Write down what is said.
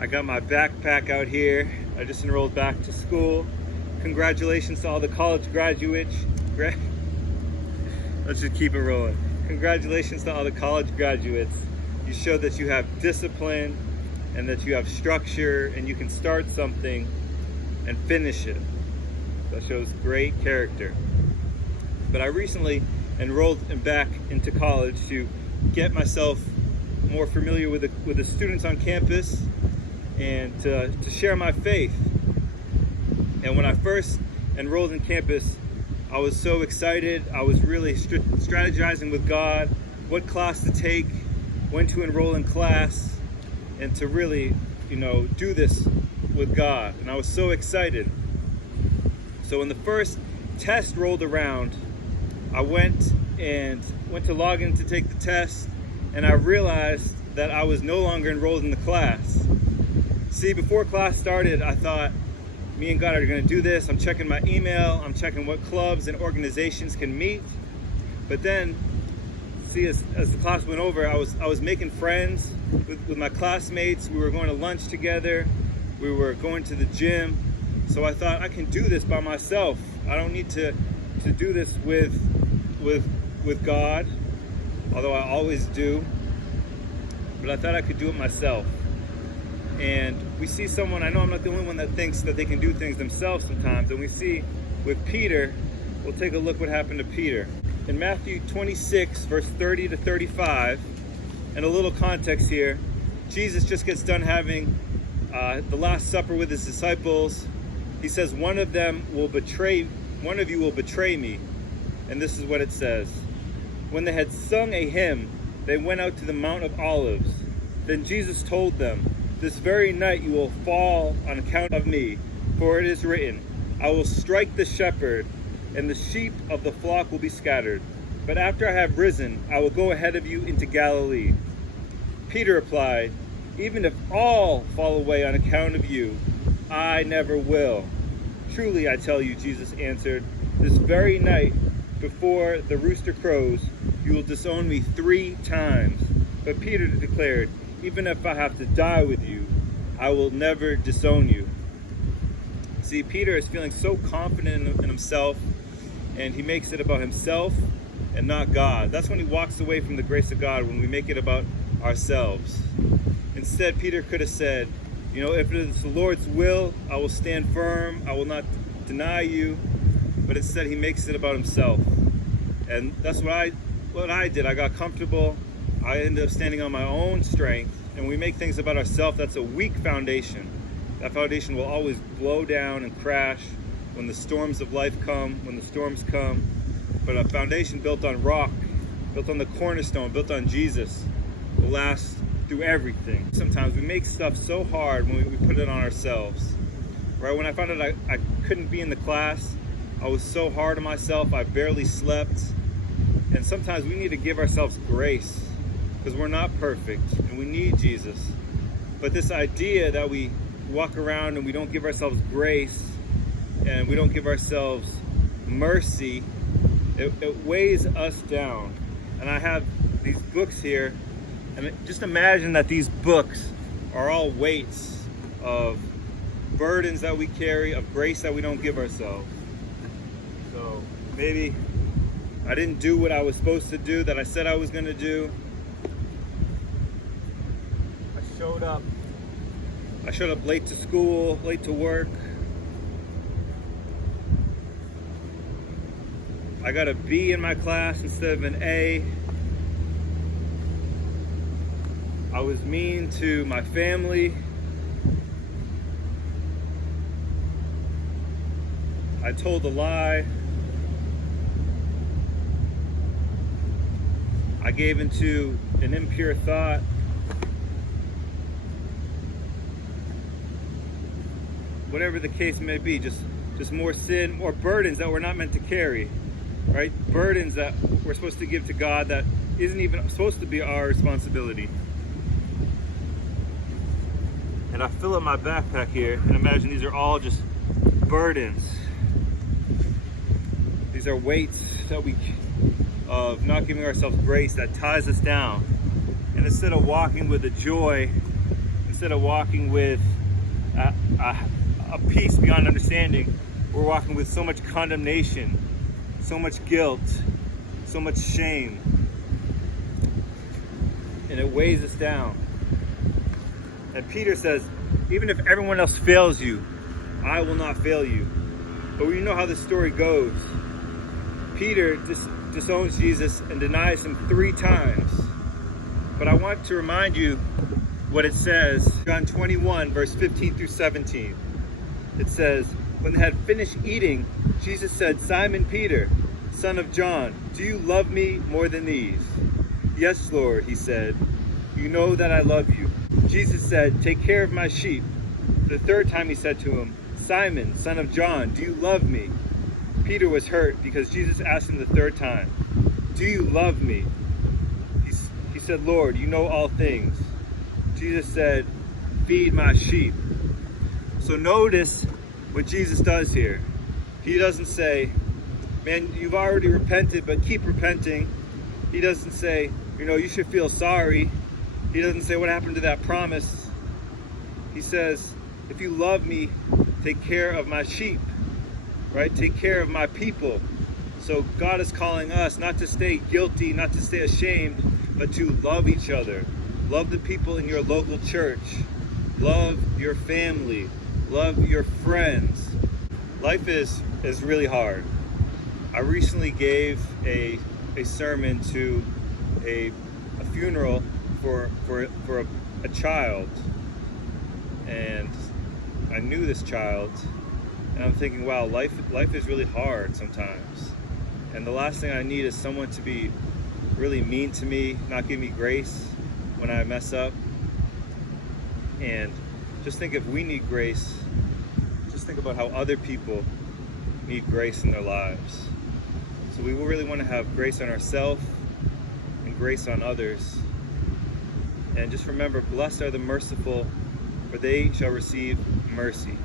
I got my backpack out here. I just enrolled back to school. Congratulations to all the college graduates. Let's just keep it rolling. Congratulations to all the college graduates. You showed that you have discipline and that you have structure and you can start something and finish it. That shows great character. But I recently enrolled back into college to get myself more familiar with the students on campus and to share my faith. And when I first enrolled in campus, I was so excited. I was really strategizing with God, what class to take, when to enroll in class, and to really, do this with God. And I was so excited. So when the first test rolled around, I went to log in to take the test, and I realized that I was no longer enrolled in the class. See, before class started, I thought, me and God are gonna do this. I'm checking my email, I'm checking what clubs and organizations can meet. But then, see, as the class went over, I was making friends with my classmates. We were going to lunch together. We were going to the gym. So I thought, I can do this by myself. I don't need to do this with God, although I always do. But I thought I could do it myself. And we see someone, I know I'm not the only one that thinks that they can do things themselves sometimes. And we see with Peter, we'll take a look what happened to Peter. In Matthew 26, verse 30 to 35, and a little context here, Jesus just gets done having the Last Supper with his disciples. He says, one of you will betray me. And this is what it says. When they had sung a hymn, they went out to the Mount of Olives. Then Jesus told them, this very night you will fall on account of me, for it is written, I will strike the shepherd, and the sheep of the flock will be scattered. But after I have risen, I will go ahead of you into Galilee. Peter replied, even if all fall away on account of you, I never will. Truly I tell you, Jesus answered, this very night before the rooster crows, you will disown me 3 times. But Peter declared, even if I have to die with you, I will never disown you. See, Peter is feeling so confident in himself, and he makes it about himself and not God. That's when he walks away from the grace of God, when we make it about ourselves. Instead, Peter could have said, if it is the Lord's will, I will stand firm, I will not deny you. But instead, he makes it about himself. And that's what I did. I got comfortable. I ended up standing on my own strength, and we make things about ourselves. That's a weak foundation. That foundation will always blow down and crash when the storms of life come, when the storms come. But a foundation built on rock, built on the cornerstone, built on Jesus, will last through everything. Sometimes we make stuff so hard when we put it on ourselves. Right? When I found out I couldn't be in the class, I was so hard on myself, I barely slept. And sometimes we need to give ourselves grace, because we're not perfect and we need Jesus. But this idea that we walk around and we don't give ourselves grace and we don't give ourselves mercy, it weighs us down. And I have these books here, and just imagine that these books are all weights of burdens that we carry, of grace that we don't give ourselves. So maybe I didn't do what I was supposed to do, that I said I was gonna do. I showed up late to school, late to work. I got a B in my class instead of an A. I was mean to my family. I told a lie. I gave into an impure thought. Whatever the case may be, just more sin, more burdens that we're not meant to carry, right? Burdens that we're supposed to give to God that isn't even supposed to be our responsibility. And I fill up my backpack here, and imagine these are all just burdens. These are weights that of not giving ourselves grace that ties us down. And instead of walking with the joy, instead of walking with a peace beyond understanding, we're walking with so much condemnation, so much guilt, so much shame, and it weighs us down. And Peter says, even if everyone else fails you, I will not fail you. But we know how the story goes. Peter disowns Jesus and denies him 3 times. But I want to remind you what it says, John 21, verse 15 through 17. It says, when they had finished eating, Jesus said, Simon Peter, son of John, do you love me more than these? Yes, Lord, he said. You know that I love you. Jesus said, take care of my sheep. The 3rd time he said to him, Simon, son of John, do you love me? Peter was hurt because Jesus asked him the 3rd time, do you love me? He said, Lord, you know all things. Jesus said, feed my sheep. So notice what Jesus does here. He doesn't say, man, you've already repented, but keep repenting. He doesn't say, you should feel sorry. He doesn't say, what happened to that promise? He says, if you love me, take care of my sheep, right? Take care of my people. So God is calling us not to stay guilty, not to stay ashamed, but to love each other. Love the people in your local church. Love your family. Love your friends. Life is really hard. I recently gave a sermon to a funeral for a child, and I knew this child, and I'm thinking, wow, life is really hard sometimes, and the last thing I need is someone to be really mean to me, not give me grace when I mess up. And just think, if we need grace, just think about how other people need grace in their lives. So we really want to have grace on ourselves and grace on others. And just remember, blessed are the merciful, for they shall receive mercy.